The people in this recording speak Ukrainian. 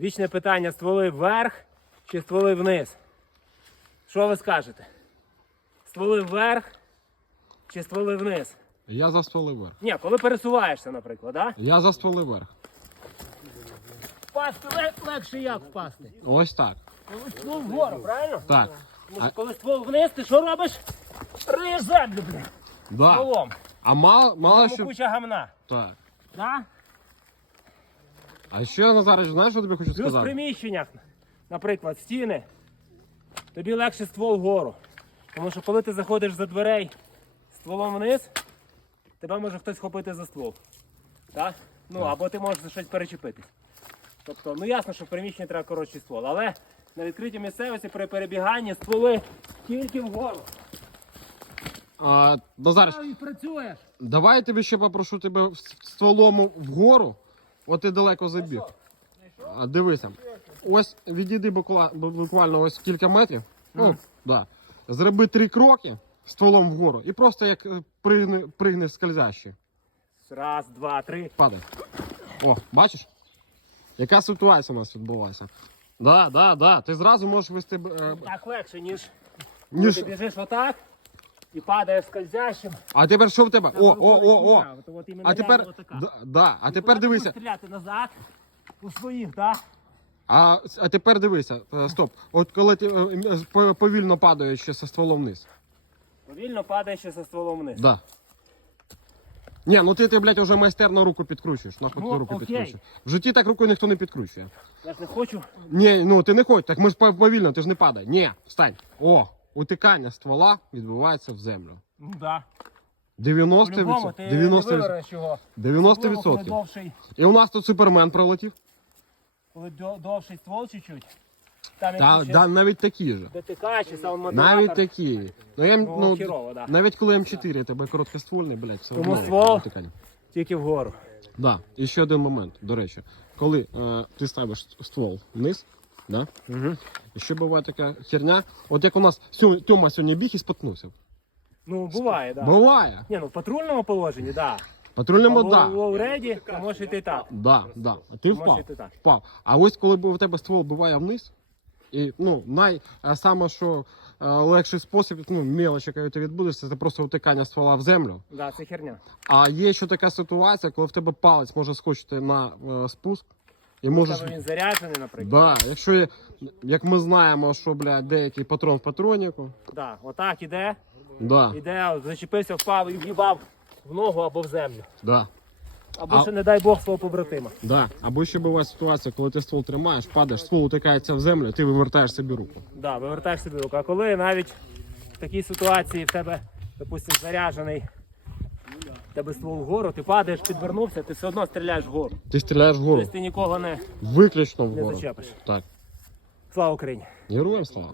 Вічне питання: стволи вверх чи стволи вниз? Що ви скажете? Стволи вверх чи стволи вниз? Я за стволи вверх. Ні, коли пересуваєшся, наприклад, да? Я за стволи вверх. Впасти лег- легше як впасти? Ось так. Коли ствол вгору, правильно? Так. Тому що коли ствол вниз, ти що робиш? Риєш землю, блін, да. стволом. а мало, мало Тому що. куча гамна. Так. Да? А ще Назарич, знаєш, що тобі хочу Плюс в сказати? приміщеннях, наприклад, стіни, тобі легше ствол вгору. Тому що коли ти заходиш за дверей стволом вниз, тебе може хтось схопити за ствол. Так? Ну, або ти можеш за щось перечепитись. Тобто, ну ясно, що в приміщенні треба коротший ствол, але на відкритій місцевості при перебіганні стволи тільки вгору. А, Назарич, працюєш. давай я тобі ще попрошу тебе с- стволом вгору. От ти далеко забіг. А, дивися. Ось відійди буквально ось кілька метрів. Ну, да. Зроби три кроки стволом вгору і просто як е, пригни, пригни скользяще. Раз, два, три. Падай. О, бачиш? Яка ситуація у нас відбулася? Да, да, да. Ти зразу можеш вести. е, Так легше, ніж ніж... ти біжиш отак і падаєш скользящим. А тепер що в тебе? О, о, о, о. А тепер. Да, да. А тепер дивися. стріляти назад у своїх, так? А, а тепер дивися. Е, Стоп. От коли ти е, е, по- повільно падаєш ще зі стволом вниз. Повільно падаєш ще за стволом вниз. Да. Ні, ну ти, ти, блядь, вже майстерно руку підкручуєш. Нахуй Ну, ти руку окей. підкручуєш. В житті так рукою ніхто не підкручує. Я ж не хочу. Ні, ну ти не ходь, так ми ж пов- повільно, ти ж не падай. Ні, встань. О, утикання ствола відбувається в землю. Ну так. 90%. По-любому ти 90%. не вивернеш його. 90%. Особливо, Коли довший, І у нас тут супермен пролетів. коли до- довший ствол чуть-чуть. Там Та, якийсь да, навіть такі ж. ДТК чи Навіть такі. Ну, я, Ну, ну, хірово, да. навіть коли М4, тебе короткоствольний, блядь, все Тому одно ствол- утикання. тільки вгору. Да. І ще один момент, до речі. Коли е, ти ставиш ствол вниз, да? Угу. і ще буває така херня. От як у нас Тьома сьогодні біг і споткнувся. Ну, буває, так. Да. Буває. Ні, ну в патрульному положенні, так. Патрульному, Да. да. В лоуреді ти можеш йти так. Да, да. Ти Може впав. йти так. впав. А ось коли бу- у тебе ствол буває вниз, і ну, най саме, що е, легший спосіб, ну, мелоч, яка ти відбудешся, це просто утикання ствола в землю. Да, це херня. А є ще така ситуація, коли в тебе палець може скочити на е, спуск, і У можеш. він заряджений, наприклад. Да, якщо є, як ми знаємо, що блядь, деякий патрон в патроніку, Да. Отак іде, да, іде, от зачепився, впав і в'їбав в ногу або в землю. да, Або А- ще, не дай Бог, свого побратима. да. Або ще буває ситуація, коли ти ствол тримаєш, падаєш, ствол утикається в землю, ти вивертаєш собі руку. Да, вивертаєш собі руку. А коли навіть в такій ситуації в тебе, допустим, заряджений, тебе ствол вгору, ти падаєш, підвернувся, ти все одно стріляєш вгору. Ти стріляєш вгору. Тобто ти нікого не, Виключно не вгору. зачепиш. Так. Слава Україні! Героям слава.